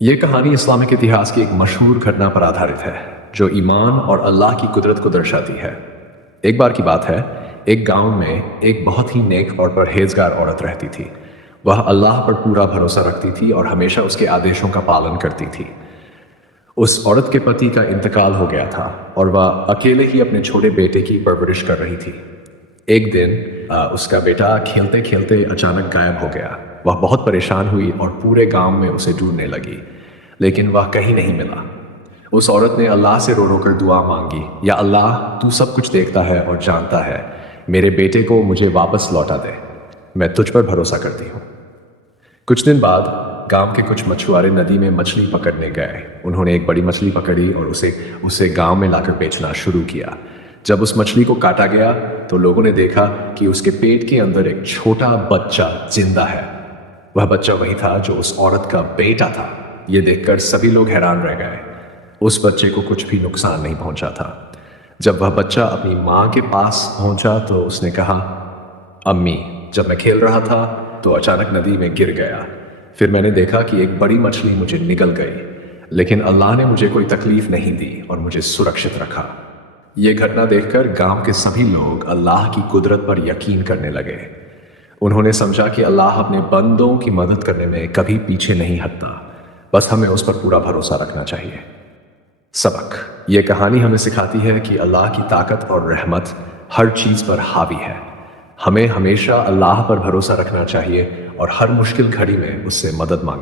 یہ کہانی اسلامک اتہاس کی ایک مشہور گھٹنا پر آدھارت ہے جو ایمان اور اللہ کی قدرت کو درشاتی ہے۔ ایک بار کی بات ہے، ایک گاؤں میں ایک بہت ہی نیک اور پرہیزگار عورت رہتی تھی۔ وہ اللہ پر پورا بھروسہ رکھتی تھی اور ہمیشہ اس کے آدیشوں کا پالن کرتی تھی۔ اس عورت کے پتی کا انتقال ہو گیا تھا اور وہ اکیلے ہی اپنے چھوٹے بیٹے کی پرورش کر رہی تھی۔ ایک دن اس کا بیٹا کھیلتے کھیلتے اچانک غائب ہو گیا۔ وہ بہت پریشان ہوئی اور پورے گاؤں میں اسے ڈھونڈنے لگی، لیکن وہ کہیں نہیں ملا۔ اس عورت نے اللہ سے رو رو کر دعا مانگی، یا اللہ، تو سب کچھ دیکھتا ہے اور جانتا ہے، میرے بیٹے کو مجھے واپس لوٹا دے، میں تجھ پر بھروسہ کرتی ہوں۔ کچھ دن بعد گاؤں کے کچھ مچھوارے ندی میں مچھلی پکڑنے گئے۔ انہوں نے ایک بڑی مچھلی پکڑی اور اسے گاؤں میں لا کر بیچنا شروع کیا۔ جب اس مچھلی کو کاٹا گیا تو لوگوں نے دیکھا کہ اس کے پیٹ کے اندر ایک چھوٹا بچہ زندہ ہے۔ وہ بچہ وہی تھا جو اس عورت کا بیٹا تھا۔ یہ دیکھ کر سبھی لوگ حیران رہ گئے۔ اس بچے کو کچھ بھی نقصان نہیں پہنچا تھا۔ جب وہ بچہ اپنی ماں کے پاس پہنچا تو اس نے کہا، امی، جب میں کھیل رہا تھا تو اچانک ندی میں گر گیا۔ پھر میں نے دیکھا کہ ایک بڑی مچھلی مجھے نگل گئی، لیکن اللہ نے مجھے کوئی تکلیف نہیں دی اور مجھے سرکشت رکھا۔ یہ گھٹنا دیکھ کر گاؤں کے سبھی لوگ اللہ کی قدرت پر یقین کرنے لگے۔ انہوں نے سمجھا کہ اللہ اپنے بندوں کی مدد کرنے میں کبھی پیچھے نہیں ہٹتا، بس ہمیں اس پر پورا بھروسہ رکھنا چاہیے۔ سبق: یہ کہانی ہمیں سکھاتی ہے کہ اللہ کی طاقت اور رحمت ہر چیز پر حاوی ہے۔ ہمیں ہمیشہ اللہ پر بھروسہ رکھنا چاہیے اور ہر مشکل گھڑی میں اس سے مدد مانگنا